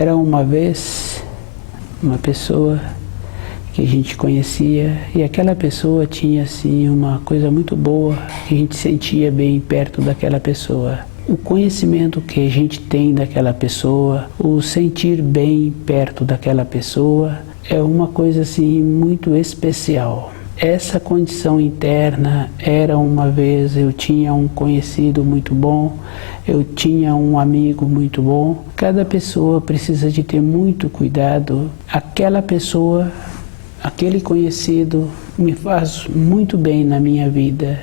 Era uma vez uma pessoa que a gente conhecia e aquela pessoa tinha assim uma coisa muito boa que a gente sentia bem perto daquela pessoa. O conhecimento que a gente tem daquela pessoa, o sentir bem perto daquela pessoa é uma coisa assim muito especial. Essa condição interna era uma vez eu tinha um conhecido muito bom, eu tinha um amigo muito bom. Cada pessoa precisa de ter muito cuidado. Aquela pessoa, aquele conhecido me faz muito bem na minha vida,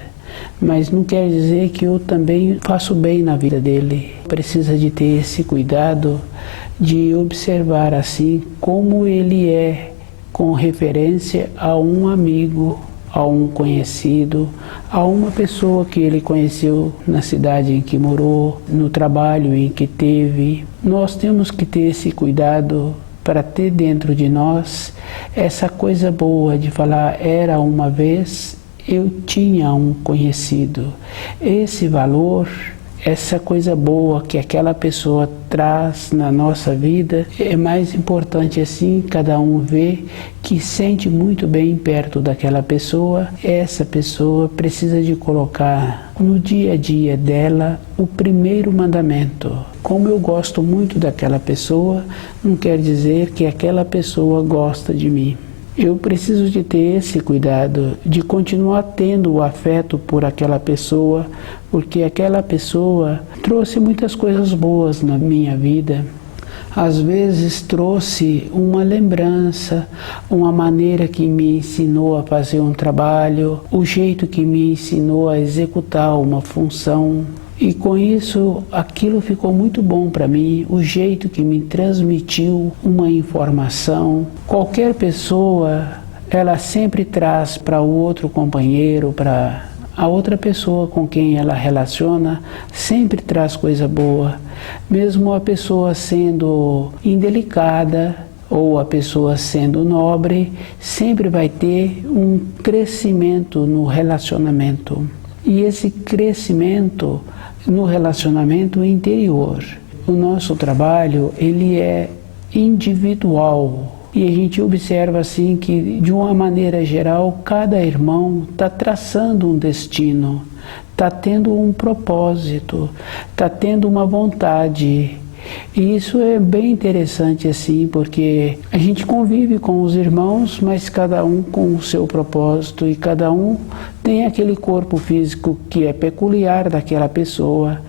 mas não quer dizer que eu também faço bem na vida dele. Precisa de ter esse cuidado de observar assim como ele é com referência a um amigo, a um conhecido, a uma pessoa que ele conheceu na cidade em que morou, no trabalho em que teve. Nós temos que ter esse cuidado para ter dentro de nós essa coisa boa de falar, era uma vez eu tinha um conhecido. Esse valor, essa coisa boa que aquela pessoa traz na nossa vida, é mais importante assim, cada um vê que sente muito bem perto daquela pessoa. Essa pessoa precisa de colocar no dia a dia dela o primeiro mandamento. Como eu gosto muito daquela pessoa, não quer dizer que aquela pessoa gosta de mim. Eu preciso de ter esse cuidado, de continuar tendo o afeto por aquela pessoa, porque aquela pessoa trouxe muitas coisas boas na minha vida. Às vezes trouxe uma lembrança, uma maneira que me ensinou a fazer um trabalho, o jeito que me ensinou a executar uma função. E com isso, aquilo ficou muito bom para mim, o jeito que me transmitiu uma informação. Qualquer pessoa, ela sempre traz para o outro companheiro, para a outra pessoa com quem ela relaciona, sempre traz coisa boa. Mesmo a pessoa sendo indelicada ou a pessoa sendo nobre, sempre vai ter um crescimento no relacionamento. E esse crescimento no relacionamento interior. O nosso trabalho, ele é individual. E a gente observa assim que, de uma maneira geral, cada irmão está traçando um destino, está tendo um propósito, está tendo uma vontade. E isso é bem interessante assim, porque a gente convive com os irmãos, mas cada um com o seu propósito e cada um tem aquele corpo físico que é peculiar daquela pessoa,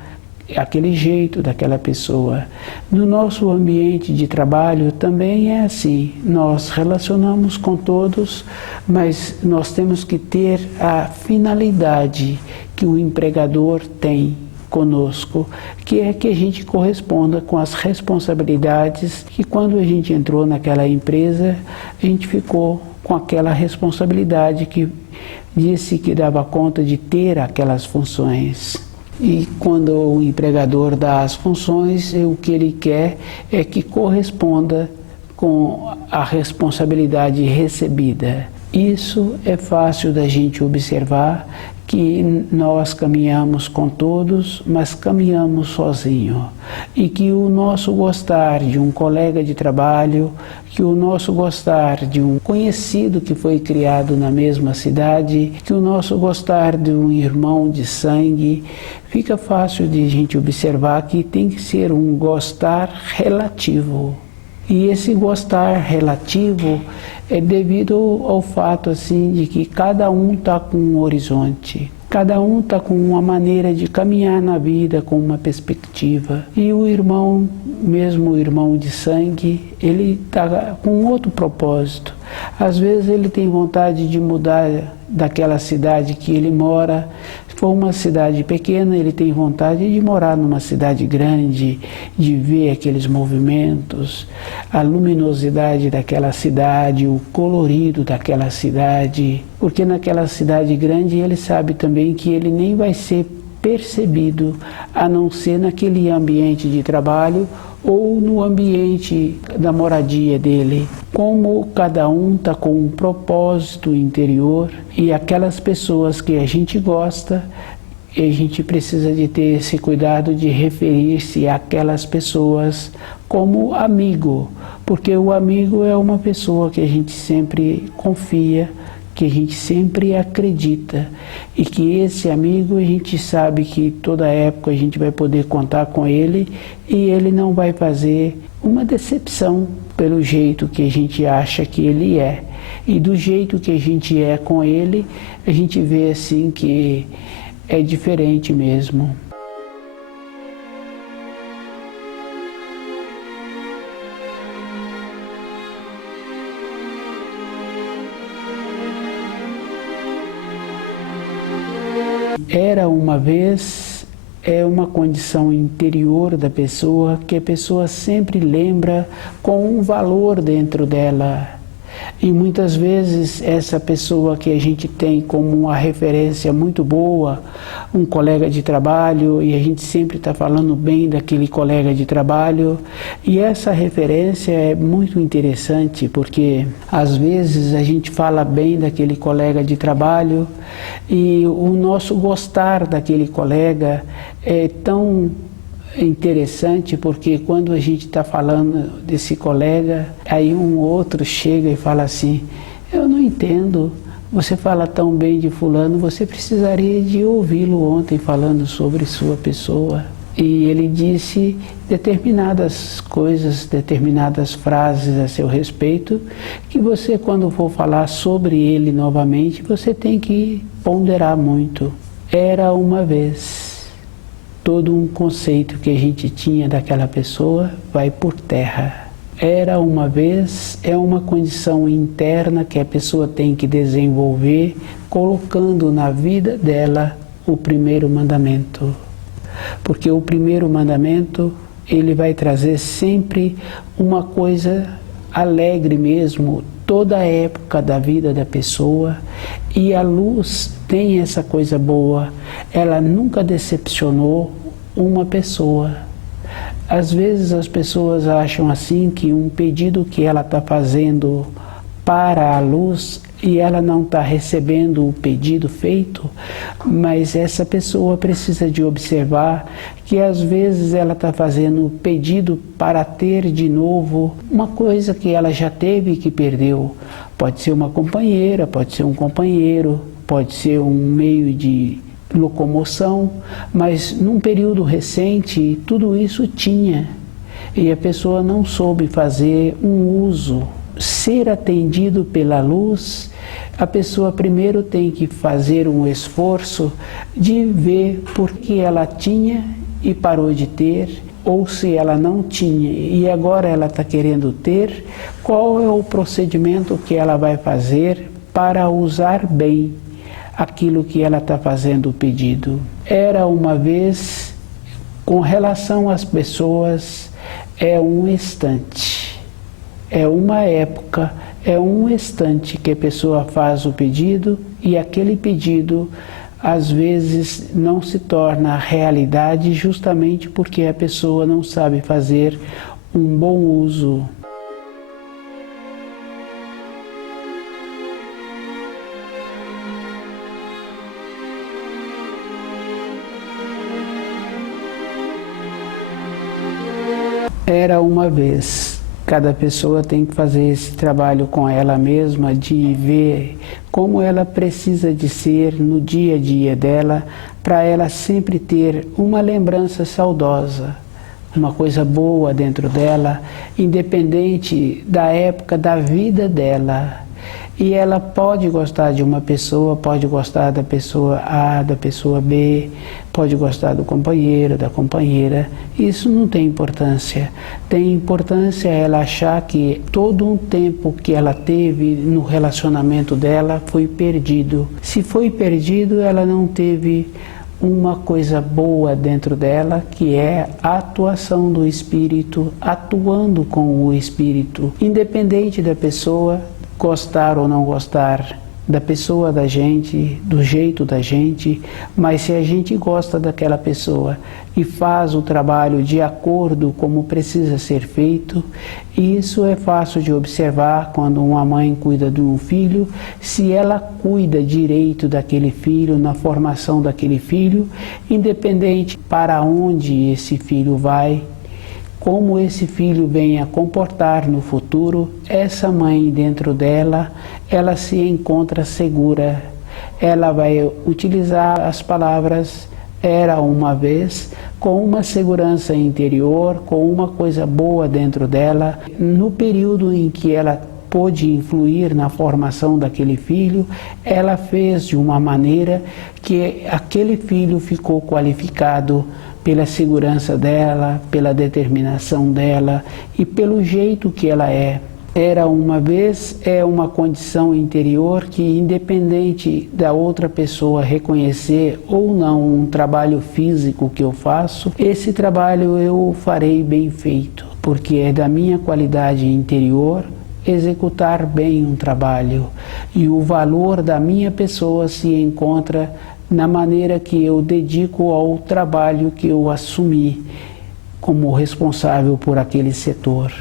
aquele jeito daquela pessoa. No nosso ambiente de trabalho também é assim, nós relacionamos com todos, mas nós temos que ter a finalidade que o empregador tem conosco, que é que a gente corresponda com as responsabilidades que quando a gente entrou naquela empresa, a gente ficou com aquela responsabilidade que disse que dava conta de ter aquelas funções. E quando o empregador dá as funções, o que ele quer é que corresponda com a responsabilidade recebida. Isso é fácil da gente observar, que nós caminhamos com todos, mas caminhamos sozinho. E que o nosso gostar de um colega de trabalho, que o nosso gostar de um conhecido que foi criado na mesma cidade, que o nosso gostar de um irmão de sangue, fica fácil de a gente observar que tem que ser um gostar relativo. E esse gostar relativo é devido ao fato assim de que cada um está com um horizonte, cada um está com uma maneira de caminhar na vida, com uma perspectiva. E o irmão, mesmo o irmão de sangue, ele está com outro propósito. Às vezes ele tem vontade de mudar daquela cidade que ele mora. Se for uma cidade pequena, ele tem vontade de morar numa cidade grande, de ver aqueles movimentos, a luminosidade daquela cidade, o colorido daquela cidade. Porque naquela cidade grande ele sabe também que ele nem vai ser percebido, a não ser naquele ambiente de trabalho ou no ambiente da moradia dele. Como cada um está com um propósito interior e aquelas pessoas que a gente gosta, E a gente precisa de ter esse cuidado de referir-se àquelas pessoas como amigo, porque o amigo é uma pessoa que a gente sempre confia, que a gente sempre acredita, e que esse amigo a gente sabe que toda época a gente vai poder contar com ele e ele não vai fazer uma decepção pelo jeito que a gente acha que ele é. E do jeito que a gente é com ele, a gente vê assim que é diferente mesmo. Era uma vez é uma condição interior da pessoa que a pessoa sempre lembra com um valor dentro dela. E muitas vezes essa pessoa que a gente tem como uma referência muito boa, um colega de trabalho, e a gente sempre está falando bem daquele colega de trabalho, e essa referência é muito interessante porque às vezes a gente fala bem daquele colega de trabalho e o nosso gostar daquele colega é tão interessante porque quando a gente está falando desse colega, aí um outro chega e fala assim: eu não entendo, você fala tão bem de fulano, você precisaria de ouvi-lo ontem falando sobre sua pessoa. E ele disse determinadas coisas, determinadas frases a seu respeito, que você, quando for falar sobre ele novamente, você tem que ponderar muito. Era uma vez. Todo um conceito que a gente tinha daquela pessoa vai por terra. Era uma vez é uma condição interna que a pessoa tem que desenvolver, colocando na vida dela o primeiro mandamento. Porque o primeiro mandamento, ele vai trazer sempre uma coisa alegre mesmo, toda a época da vida da pessoa, e a luz tem essa coisa boa, ela nunca decepcionou uma pessoa. Às vezes as pessoas acham assim que um pedido que ela está fazendo para a luz e ela não está recebendo o pedido feito, mas essa pessoa precisa de observar que às vezes ela está fazendo o pedido para ter de novo uma coisa que ela já teve e que perdeu. Pode ser uma companheira, pode ser um companheiro, pode ser um meio de locomoção, mas num período recente tudo isso tinha e a pessoa não soube fazer um uso. Ser atendido pela luz, a pessoa primeiro tem que fazer um esforço de ver por que ela tinha e parou de ter, ou se ela não tinha e agora ela está querendo ter, qual é o procedimento que ela vai fazer para usar bem aquilo que ela está fazendo o pedido. Era uma vez, com relação às pessoas, é um instante. É uma época, é um instante que a pessoa faz o pedido e aquele pedido às vezes não se torna realidade justamente porque a pessoa não sabe fazer um bom uso. Era uma vez. Cada pessoa tem que fazer esse trabalho com ela mesma, de ver como ela precisa de ser no dia a dia dela, para ela sempre ter uma lembrança saudosa, uma coisa boa dentro dela, independente da época da vida dela. E ela pode gostar de uma pessoa, pode gostar da pessoa A, da pessoa B, pode gostar do companheiro, da companheira. Isso não tem importância. Tem importância ela achar que todo um tempo que ela teve no relacionamento dela foi perdido. Se foi perdido, ela não teve uma coisa boa dentro dela, que é a atuação do espírito, atuando com o espírito, independente da pessoa gostar ou não gostar da pessoa da gente, do jeito da gente, mas se a gente gosta daquela pessoa e faz o trabalho de acordo como precisa ser feito, isso é fácil de observar quando uma mãe cuida de um filho, se ela cuida direito daquele filho, na formação daquele filho, independente para onde esse filho vai, como esse filho vem a comportar no futuro, essa mãe dentro dela, ela se encontra segura. Ela vai utilizar as palavras "era uma vez" com uma segurança interior, com uma coisa boa dentro dela. No período em que ela pôde influir na formação daquele filho, ela fez de uma maneira que aquele filho ficou qualificado pela segurança dela, pela determinação dela e pelo jeito que ela é. Era uma vez é uma condição interior que, independente da outra pessoa reconhecer ou não um trabalho físico que eu faço, esse trabalho eu farei bem feito, porque é da minha qualidade interior executar bem um trabalho, e o valor da minha pessoa se encontra na maneira que eu dedico ao trabalho que eu assumi como responsável por aquele setor.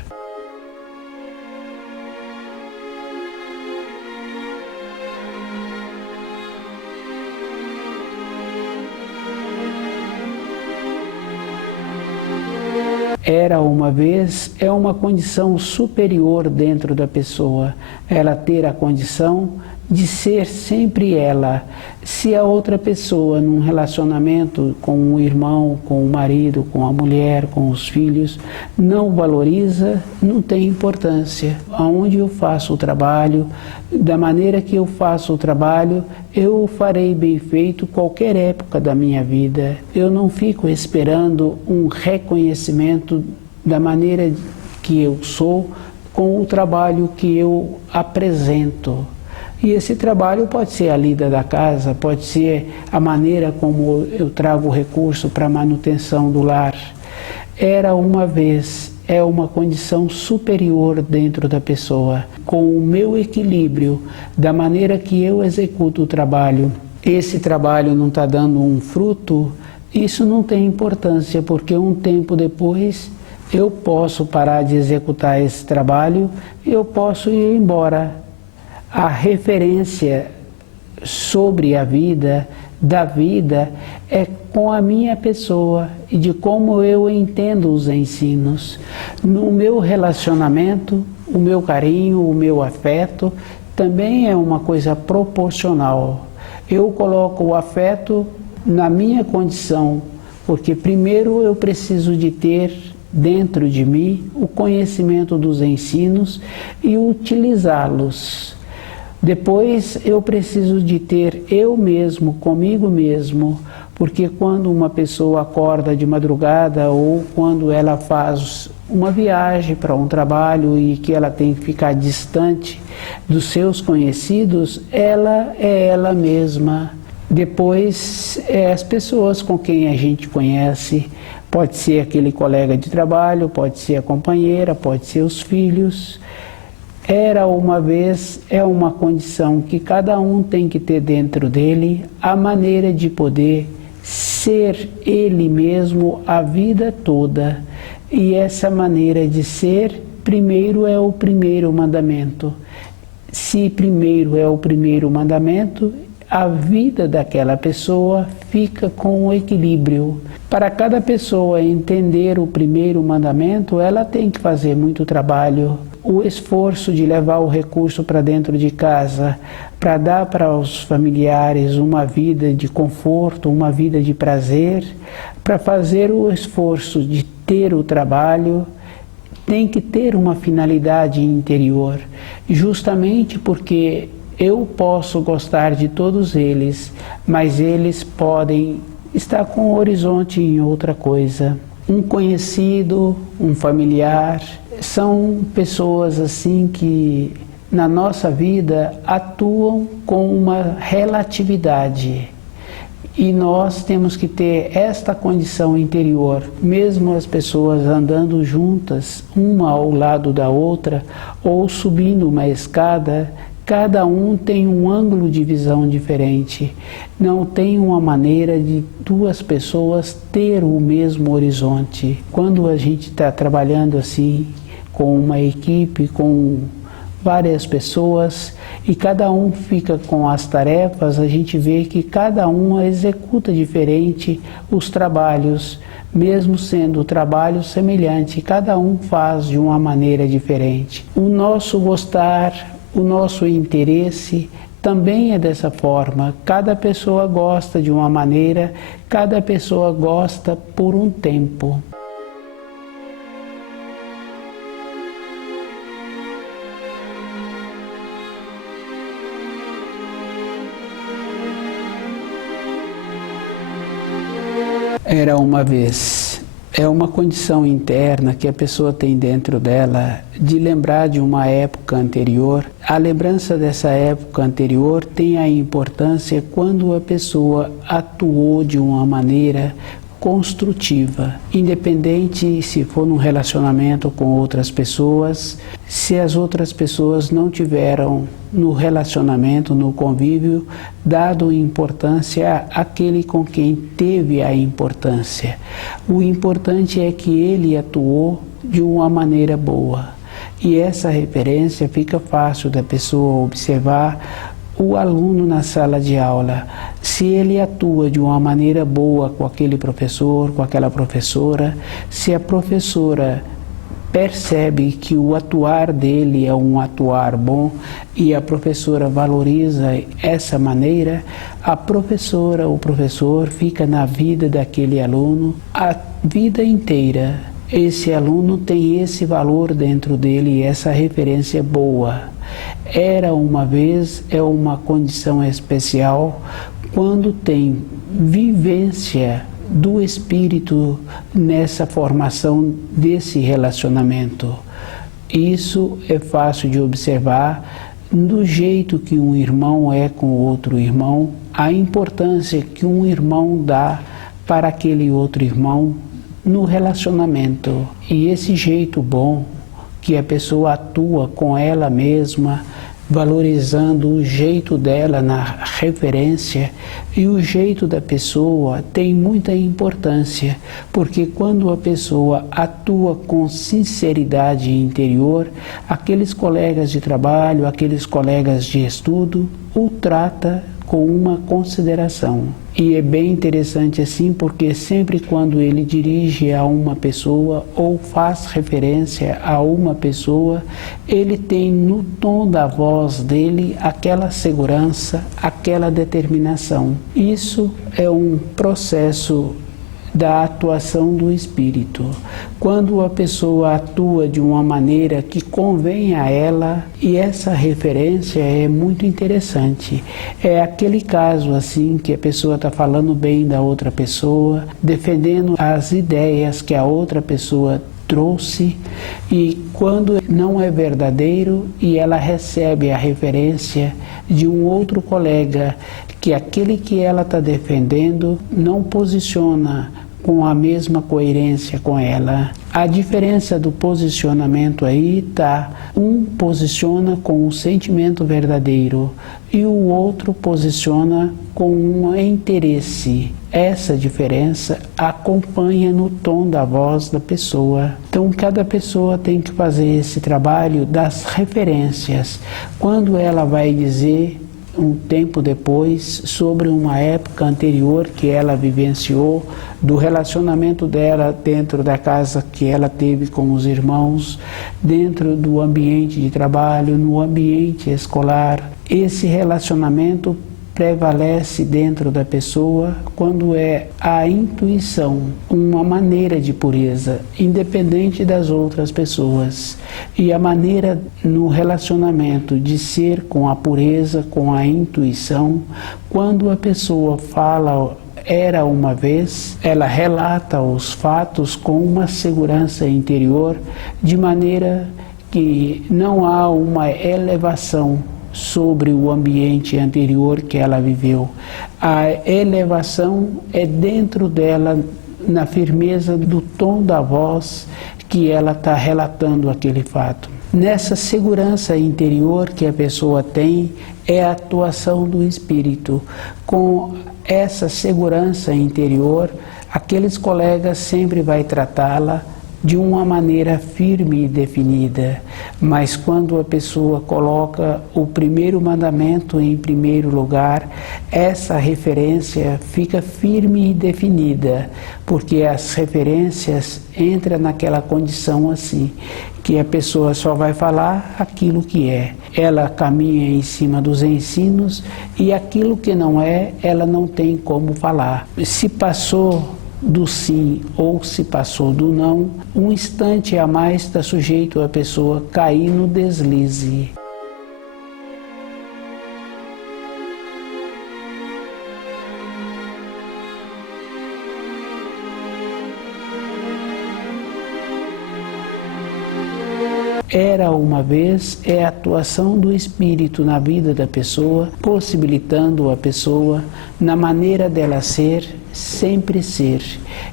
Era uma vez é uma condição superior dentro da pessoa, ela ter a condição de ser sempre ela. Se a outra pessoa, num relacionamento com um irmão, com o marido, com a mulher, com os filhos, não valoriza, não tem importância. Aonde eu faço o trabalho, da maneira que eu faço o trabalho, eu farei bem feito qualquer época da minha vida. Eu não fico esperando um reconhecimento da maneira que eu sou com o trabalho que eu apresento. E esse trabalho pode ser a lida da casa, pode ser a maneira como eu trago recurso para a manutenção do lar. Era uma vez, é uma condição superior dentro da pessoa. Com o meu equilíbrio, da maneira que eu executo o trabalho, esse trabalho não está dando um fruto, isso não tem importância, porque um tempo depois eu posso parar de executar esse trabalho e eu posso ir embora. A referência sobre a vida, da vida, é com a minha pessoa e de como eu entendo os ensinos. No meu relacionamento, o meu carinho, o meu afeto, também é uma coisa proporcional. Eu coloco o afeto na minha condição, porque primeiro eu preciso de ter dentro de mim o conhecimento dos ensinos e utilizá-los. Depois eu preciso de ter eu mesmo, comigo mesmo, porque quando uma pessoa acorda de madrugada ou quando ela faz uma viagem para um trabalho e que ela tem que ficar distante dos seus conhecidos, ela é ela mesma. Depois é as pessoas com quem a gente conhece, pode ser aquele colega de trabalho, pode ser a companheira, pode ser os filhos. Era uma vez é uma condição que cada um tem que ter dentro dele, a maneira de poder ser ele mesmo a vida toda. E essa maneira de ser, primeiro é o primeiro mandamento. Se primeiro é o primeiro mandamento, a vida daquela pessoa fica com o equilíbrio. Para cada pessoa entender o primeiro mandamento, ela tem que fazer muito trabalho. O esforço de levar o recurso para dentro de casa, para dar para os familiares uma vida de conforto, uma vida de prazer, para fazer o esforço de ter o trabalho, tem que ter uma finalidade interior, justamente porque eu posso gostar de todos eles, mas eles podem estar com o horizonte em outra coisa. Um conhecido, um familiar, são pessoas assim que na nossa vida atuam com uma relatividade. E nós temos que ter esta condição interior, mesmo as pessoas andando juntas, uma ao lado da outra, ou subindo uma escada, Cada um tem um ângulo de visão diferente. Não tem uma maneira de duas pessoas ter o mesmo horizonte. Quando a gente está trabalhando assim, com uma equipe, com várias pessoas, e cada um fica com as tarefas, a gente vê que cada um executa diferente os trabalhos, mesmo sendo trabalhos semelhantes, cada um faz de uma maneira diferente. O nosso gostar, o nosso interesse também é dessa forma. Cada pessoa gosta de uma maneira, cada pessoa gosta por um tempo. Era uma vez. É uma condição interna que a pessoa tem dentro dela de lembrar de uma época anterior. A lembrança dessa época anterior tem a importância quando a pessoa atuou de uma maneira construtiva, independente se for num relacionamento com outras pessoas, se as outras pessoas não tiveram no relacionamento, no convívio, dado importância àquele com quem teve a importância. O importante é que ele atuou de uma maneira boa. E essa referência fica fácil da pessoa observar o aluno na sala de aula. Se ele atua de uma maneira boa com aquele professor, com aquela professora, se a professora percebe que o atuar dele é um atuar bom e a professora valoriza essa maneira, a professora ou professor fica na vida daquele aluno a vida inteira. Esse aluno tem esse valor dentro dele, essa referência boa. Era uma vez, é uma condição especial quando tem vivência do espírito nessa formação desse relacionamento. Isso é fácil de observar do jeito que um irmão é com outro irmão, a importância que um irmão dá para aquele outro irmão no relacionamento. E esse jeito bom que a pessoa atua com ela mesma, valorizando o jeito dela na referência, e o jeito da pessoa tem muita importância, porque quando a pessoa atua com sinceridade interior, aqueles colegas de trabalho, aqueles colegas de estudo, o trata com uma consideração. E é bem interessante assim, porque sempre quando ele dirige a uma pessoa ou faz referência a uma pessoa, ele tem no tom da voz dele aquela segurança, aquela determinação. Isso é um processo da atuação do espírito. Quando a pessoa atua de uma maneira que convém a ela, e essa referência é muito interessante. É aquele caso assim que a pessoa está falando bem da outra pessoa, defendendo as ideias que a outra pessoa trouxe, e quando não é verdadeiro e ela recebe a referência de um outro colega que aquele que ela está defendendo não posiciona com a mesma coerência com ela. A diferença do posicionamento aí está, um posiciona com o sentimento verdadeiro e o outro posiciona com um interesse. Essa diferença acompanha no tom da voz da pessoa. Então cada pessoa tem que fazer esse trabalho das referências. Quando ela vai dizer um tempo depois sobre uma época anterior que ela vivenciou, do relacionamento dela dentro da casa que ela teve com os irmãos, dentro do ambiente de trabalho, no ambiente escolar. Esse relacionamento prevalece dentro da pessoa quando é a intuição, uma maneira de pureza, independente das outras pessoas. E a maneira no relacionamento de ser com a pureza, com a intuição, quando a pessoa fala era uma vez, ela relata os fatos com uma segurança interior, de maneira que não há uma elevação sobre o ambiente anterior que ela viveu. A elevação é dentro dela, na firmeza do tom da voz que ela está relatando aquele fato. Nessa segurança interior que a pessoa tem, é a atuação do espírito. Com essa segurança interior, aqueles colegas sempre vai tratá-la de uma maneira firme e definida, mas quando a pessoa coloca o primeiro mandamento em primeiro lugar, essa referência fica firme e definida, porque as referências entram naquela condição assim, que a pessoa só vai falar aquilo que é. Ela caminha em cima dos ensinos e aquilo que não é, ela não tem como falar. Se passou do sim ou se passou do não, um instante a mais está sujeito a pessoa cair no deslize. Era uma vez é a atuação do espírito na vida da pessoa, possibilitando a pessoa, na maneira dela ser, sempre ser.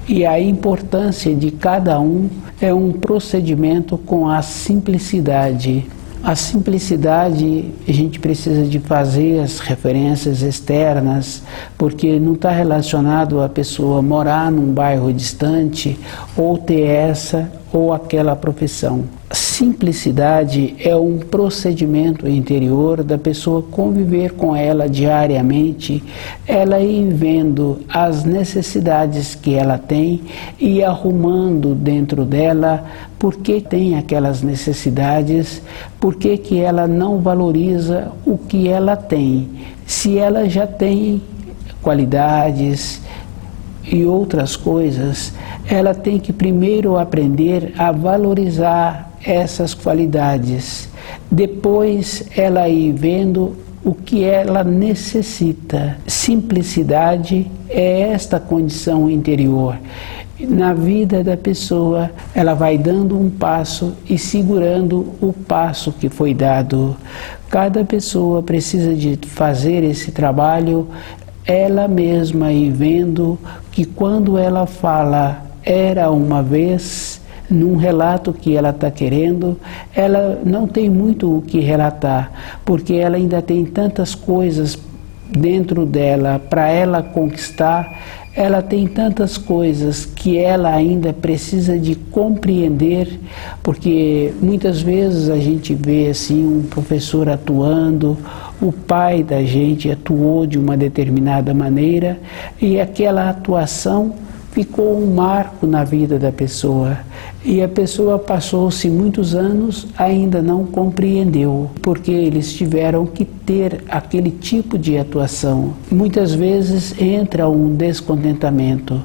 E a importância de cada um é um procedimento com a simplicidade. A simplicidade, a gente precisa de fazer as referências externas, porque não está relacionado a pessoa morar num bairro distante ou ter essa ou aquela profissão. Simplicidade é um procedimento interior da pessoa conviver com ela diariamente, ela ir vendo as necessidades que ela tem e arrumando dentro dela por que tem aquelas necessidades, por que ela não valoriza o que ela tem. Se ela já tem qualidades e outras coisas, ela tem que primeiro aprender a valorizar essas qualidades. Depois ela ir vendo o que ela necessita. Simplicidade é esta condição interior. Na vida da pessoa, ela vai dando um passo e segurando o passo que foi dado. Cada pessoa precisa de fazer esse trabalho ela mesma e vendo que quando ela fala era uma vez, num relato que ela está querendo, ela não tem muito o que relatar, porque ela ainda tem tantas coisas dentro dela para ela conquistar, ela tem tantas coisas que ela ainda precisa de compreender, porque muitas vezes a gente vê assim um professor atuando, o pai da gente atuou de uma determinada maneira e aquela atuação ficou um marco na vida da pessoa. E a pessoa passou-se muitos anos, ainda não compreendeu, porque eles tiveram que ter aquele tipo de atuação. Muitas vezes entra um descontentamento.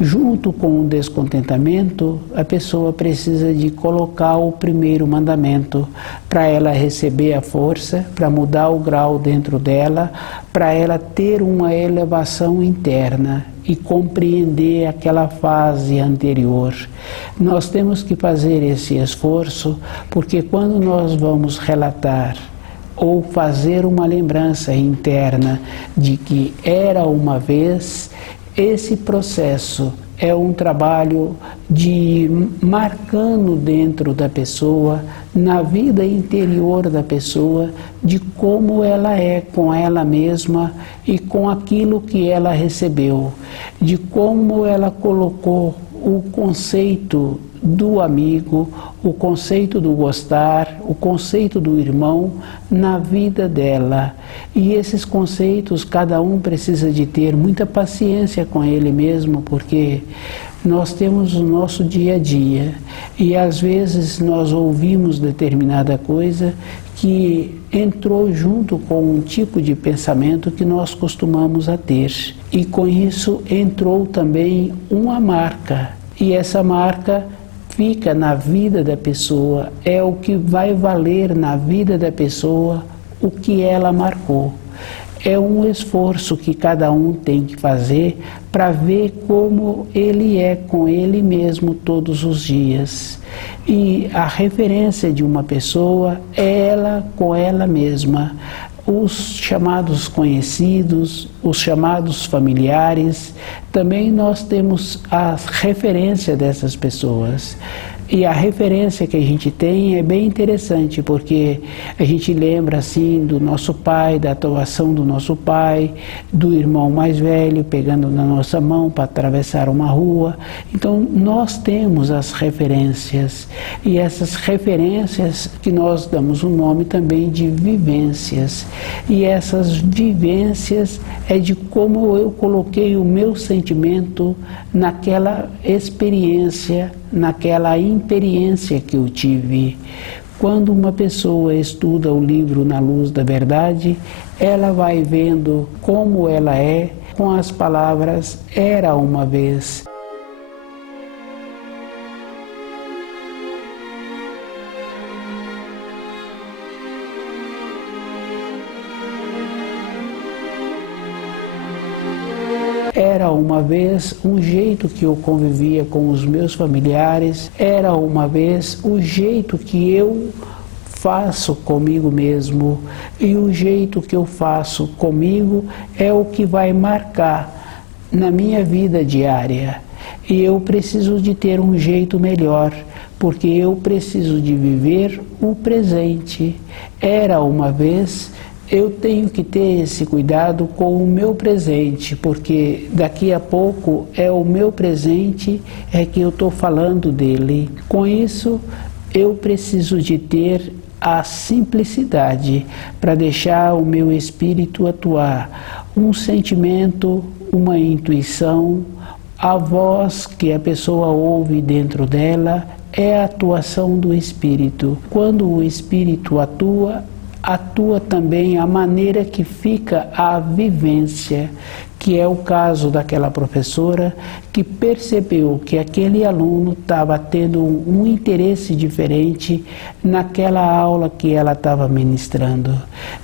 Junto com o descontentamento, a pessoa precisa de colocar o primeiro mandamento para ela receber a força, para mudar o grau dentro dela, para ela ter uma elevação interna e compreender aquela fase anterior. Nós temos que fazer esse esforço, porque quando nós vamos relatar ou fazer uma lembrança interna de que era uma vez, esse processo é um trabalho de marcando dentro da pessoa, na vida interior da pessoa, de como ela é com ela mesma e com aquilo que ela recebeu, de como ela colocou o conceito do amigo, o conceito do gostar, o conceito do irmão na vida dela. E esses conceitos, cada um precisa de ter muita paciência com ele mesmo, porque nós temos o nosso dia a dia e às vezes nós ouvimos determinada coisa que entrou junto com um tipo de pensamento que nós costumamos a ter. E com isso entrou também uma marca. E essa marca fica na vida da pessoa, é o que vai valer na vida da pessoa o que ela marcou. É um esforço que cada um tem que fazer para ver como ele é com ele mesmo todos os dias. E a referência de uma pessoa é ela com ela mesma. Os chamados conhecidos, os chamados familiares, também nós temos a referência dessas pessoas. E a referência que a gente tem é bem interessante, porque a gente lembra assim do nosso pai, da atuação do nosso pai, do irmão mais velho pegando na nossa mão para atravessar uma rua. Então nós temos as referências, e essas referências que nós damos o nome também de vivências. E essas vivências é de como eu coloquei o meu sentimento naquela experiência, naquela experiência que eu tive. Quando uma pessoa estuda o livro Na Luz da Verdade, ela vai vendo como ela é com as palavras "era uma vez". Era uma vez um jeito que eu convivia com os meus familiares, era uma vez o jeito que eu faço comigo mesmo, e o jeito que eu faço comigo é o que vai marcar na minha vida diária. E eu preciso de ter um jeito melhor, porque eu preciso de viver o presente. Era uma vez. Eu tenho que ter esse cuidado com o meu presente, porque daqui a pouco é o meu presente é que eu estou falando dele. Com isso, eu preciso de ter a simplicidade para deixar o meu espírito atuar. Um sentimento, uma intuição, a voz que a pessoa ouve dentro dela é a atuação do espírito. Quando o espírito atua também a maneira que fica a vivência, que é o caso daquela professora que percebeu que aquele aluno estava tendo um interesse diferente naquela aula que ela estava ministrando.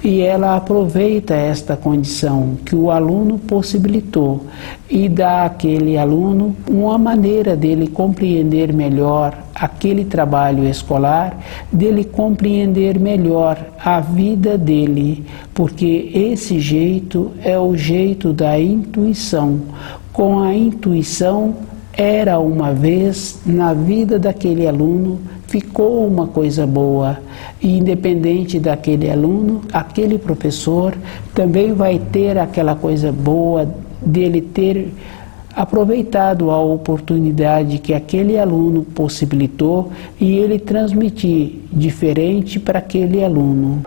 E ela aproveita esta condição que o aluno possibilitou e dá àquele aluno uma maneira dele compreender melhor aquele trabalho escolar, dele compreender melhor a vida dele, porque esse jeito é o jeito da intuição. Com a intuição, era uma vez na vida daquele aluno, ficou uma coisa boa. E independente daquele aluno, aquele professor também vai ter aquela coisa boa dele ter aproveitado a oportunidade que aquele aluno possibilitou e ele transmitir diferente para aquele aluno.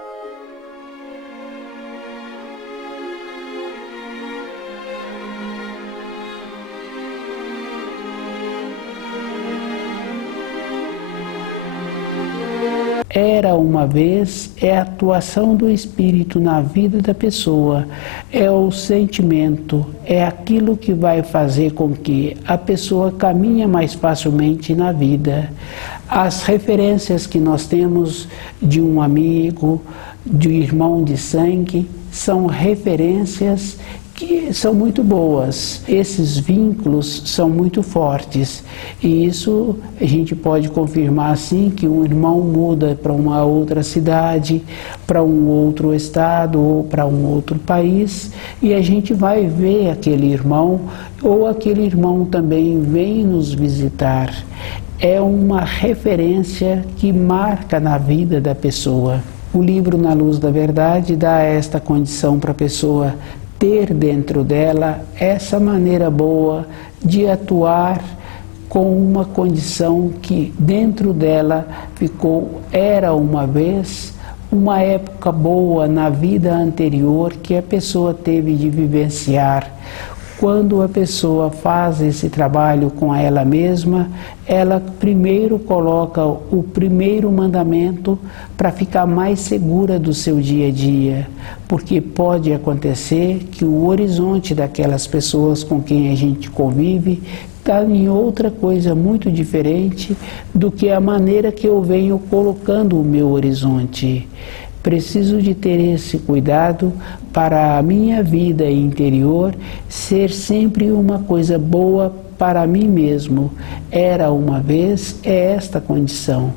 Era uma vez é a atuação do espírito na vida da pessoa, é o sentimento, é aquilo que vai fazer com que a pessoa caminhe mais facilmente na vida. As referências que nós temos de um amigo, de um irmão de sangue, são referências que são muito boas. Esses vínculos são muito fortes e isso a gente pode confirmar assim que um irmão muda para uma outra cidade, para um outro estado ou para um outro país e a gente vai ver aquele irmão ou aquele irmão também vem nos visitar. É uma referência que marca na vida da pessoa. O livro Na Luz da Verdade dá esta condição para a pessoa ter dentro dela essa maneira boa de atuar com uma condição que dentro dela ficou, era uma vez, uma época boa na vida anterior que a pessoa teve de vivenciar. Quando a pessoa faz esse trabalho com ela mesma, ela primeiro coloca o primeiro mandamento para ficar mais segura do seu dia a dia, porque pode acontecer que o horizonte daquelas pessoas com quem a gente convive está em outra coisa muito diferente do que a maneira que eu venho colocando o meu horizonte. Preciso de ter esse cuidado para a minha vida interior ser sempre uma coisa boa para mim mesmo. Era uma vez, é esta condição.